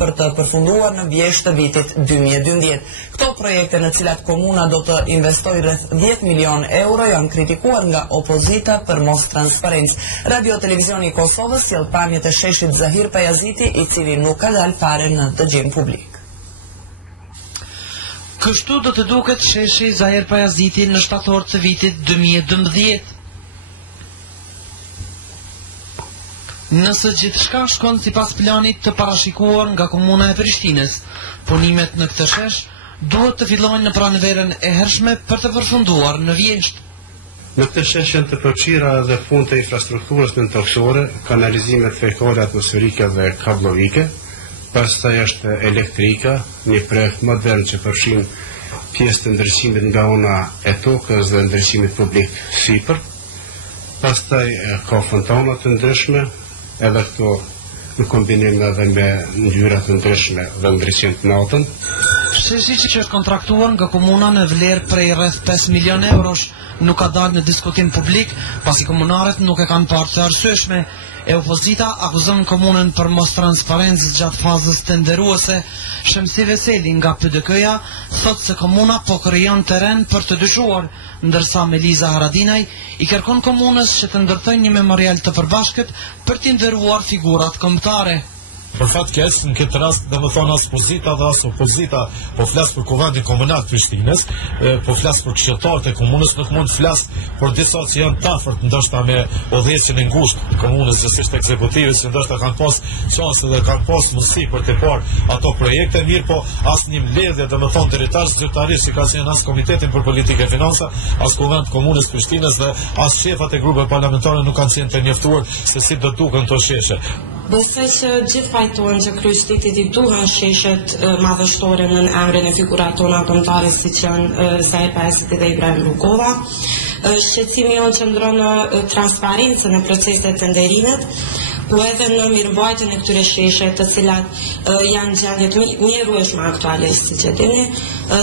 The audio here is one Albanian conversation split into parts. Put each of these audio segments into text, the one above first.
për të përfunduar në vjesht të vitit 2012. Këto projekte në cilat komuna do të investojë rreth 10 milion euro janë kritikuar nga opozita për mos transparencë. Radio Televizioni i Kosovës sjell pamjet e sheshit Zahir Pajaziti, i cili nuk ka dalë fare në dëgjim publik. Kështu do të duket sheshi Zahir Pajaziti në shtator të vitit 2012. Nëse gjithçka shkon sipas planit të parashikuar nga komuna e Prishtinës, punimet në këtë shesh duhet të fillojnë në pranverën e hershme për të përfunduar në vjesht. Në këtë shesh janë të përfshira edhe punët e infrastrukturës nëntokësore, kanalizimet fekale, atmosferike dhe kablovike. Pastaj është elektrika, një projekt modern që përfshin pjesë të ndryshimit nga ona e tokës dhe ndryshimit publik sipër. Pastaj ka fontana të ndryshme, edhe këto në kombinim edhe me ngjyra të ndryshme dhe ndryshim të natën. Sheshi që është kontraktuar nga komuna në vlerë prej rreth 5 milion eurosh nuk ka dalë në diskutim publik, pasi komunarët nuk e kanë parë të arsyeshme. E opozita akuzon komunën për mos transparencë gjatë fazës tenderuese. Shemsi Veseli nga PDK-ja thot se komuna po krijon terren për të dyshuar, ndërsa Meliza Haradinaj i kërkon komunës që të ndërtojnë një memorial të përbashkët për t'i nderuar figurat kombëtare. Për fat keq, në këtë rast, domethënë as pozita dhe as opozita, po flas për kuvendin komunal të Prishtinës, po flas për këshilltarët e komunës, nuk mund të flas për disa që janë të afërt ndoshta me udhëheqjen e ngushtë të komunës, zësisht ekzekutive, që ndoshta kanë pas çanse dhe kanë pas mundësi për të parë ato projekte, mirë po asnjë mbledhje domethënë drejtar zyrtarisht që ka qenë as Komitetin për Politikë e Financa, as Kuvend të Komunës së Prishtinës dhe as shefat e grupeve parlamentare nuk kanë qenë të njoftuar se si do duken këto sheshe. Besoj që gjithë fajtojnë që kryeqytetit i duhen sheshet madhështore në emrin e figurave tona kombëtare siç janë Zahir Pajaziti dhe Ibrahim Rugova. Shqetësimi jonë qëndron në transparencën e procesit të tenderimit, po edhe në mirëmbajtjen e këtyre sheshe të cilat janë gjendje të mjerueshme aktuale, siç e dini,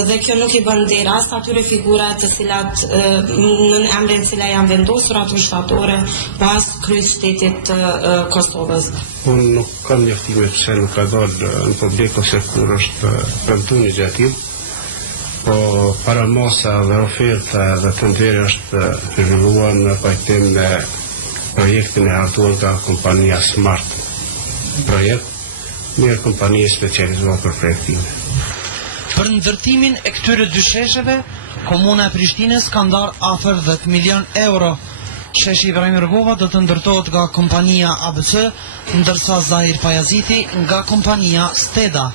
dhe kjo nuk i bën nder as atyre figurave të cilat në emrin e cilat janë vendosur ato shtatore pas kryeqytetit të Kosovës. Unë nuk kam njoftime pse nuk ka dalë në publik ose kur është premtuar një gjatim, po paramosa dhe oferta dhe tenderi është zhvilluar në pajtim me projektin e hartuar nga kompania Smart Projekt, një kompani specializuar për projektime. Për ndërtimin e këtyre dy shesheve, komuna e Prishtinës ka ndarë afër 10 milion euro. Sheshi Ibrahim Rugova do të ndërtohet nga kompania ABC, ndërsa Zahir Pajaziti nga kompania Steda.